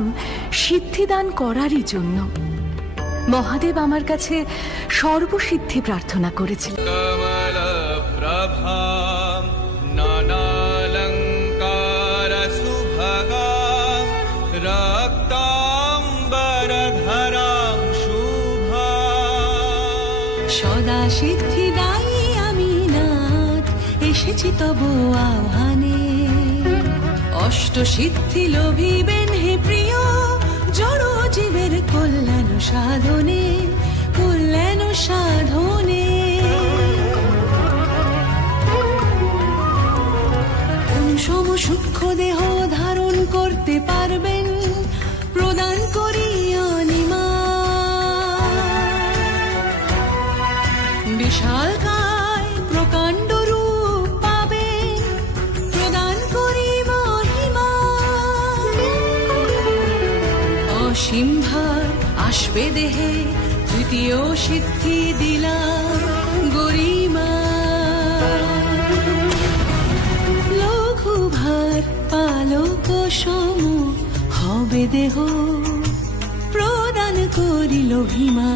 এসেছিলাম সিদ্ধিদান করারই জন্য। মহাদেব আমার কাছে সর্বসিদ্ধি প্রার্থনা করেছিলেন। সদা সিদ্ধিদায়ী আমি নাথ, এসেছি তব আহ্বানে। অষ্ট সিদ্ধি লোভিবেন হে প্রিয়, জড় জীবের কল্যাণ সাধনে, কল্যাণ সাধনে। কোন সম সূক্ষ্ম দেহ ধারণ করতে পারবেন, প্রদান করি অনিমা। বিশাল কায় প্রকাণ্ড রূপ পাবেন, প্রদান করি মহিমা। অসীম ভার আসবে দেহে, তৃতীয় সিদ্ধি দিলাম গরিমা। লঘু ভার পালক সম হবে দেহ, প্রদান করিল ভীমা।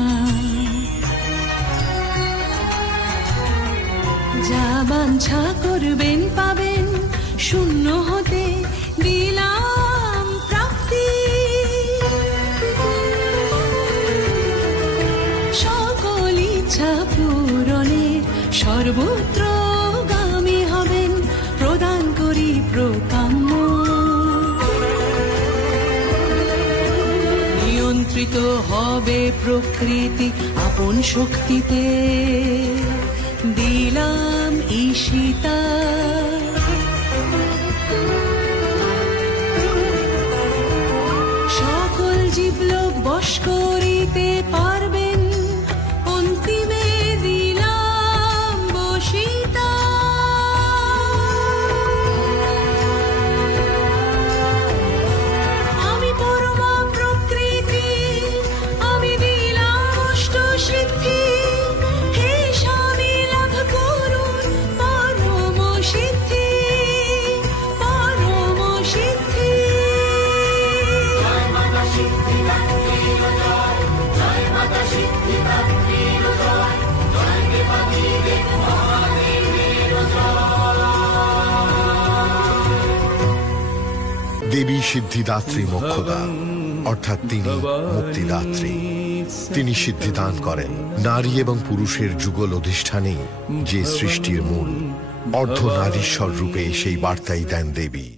যা বাঞ্ছা করবেন পাবেন, শূন্য হতে দিলাম প্রাপ্তি। সকল ইচ্ছা পূরণের সর্বত্র গামী হবেন, প্রদান করি প্রকাম্য। নিয়ন্ত্রিত হবে প্রকৃতি আপন শক্তিতে, দিলাম ঈশিতা। সকল জীবলোক বশ করিতে পারবেন, অন্তিমে দিলাম বশিতা। আমি পরমা প্রকৃতি, আমি দিলাম অষ্ট সিদ্ধি। দেবী সিদ্ধিদাত্রী মোক্ষদা, অর্থাৎ তিনি মুক্তিদাত্রী। তিনি সিদ্ধিদান করেন। নারী এবং পুরুষের যুগল অধিষ্ঠানেই যে সৃষ্টির মূল, অর্ধ নারীশ্বর রূপে সেই বার্তাই দেন দেবী।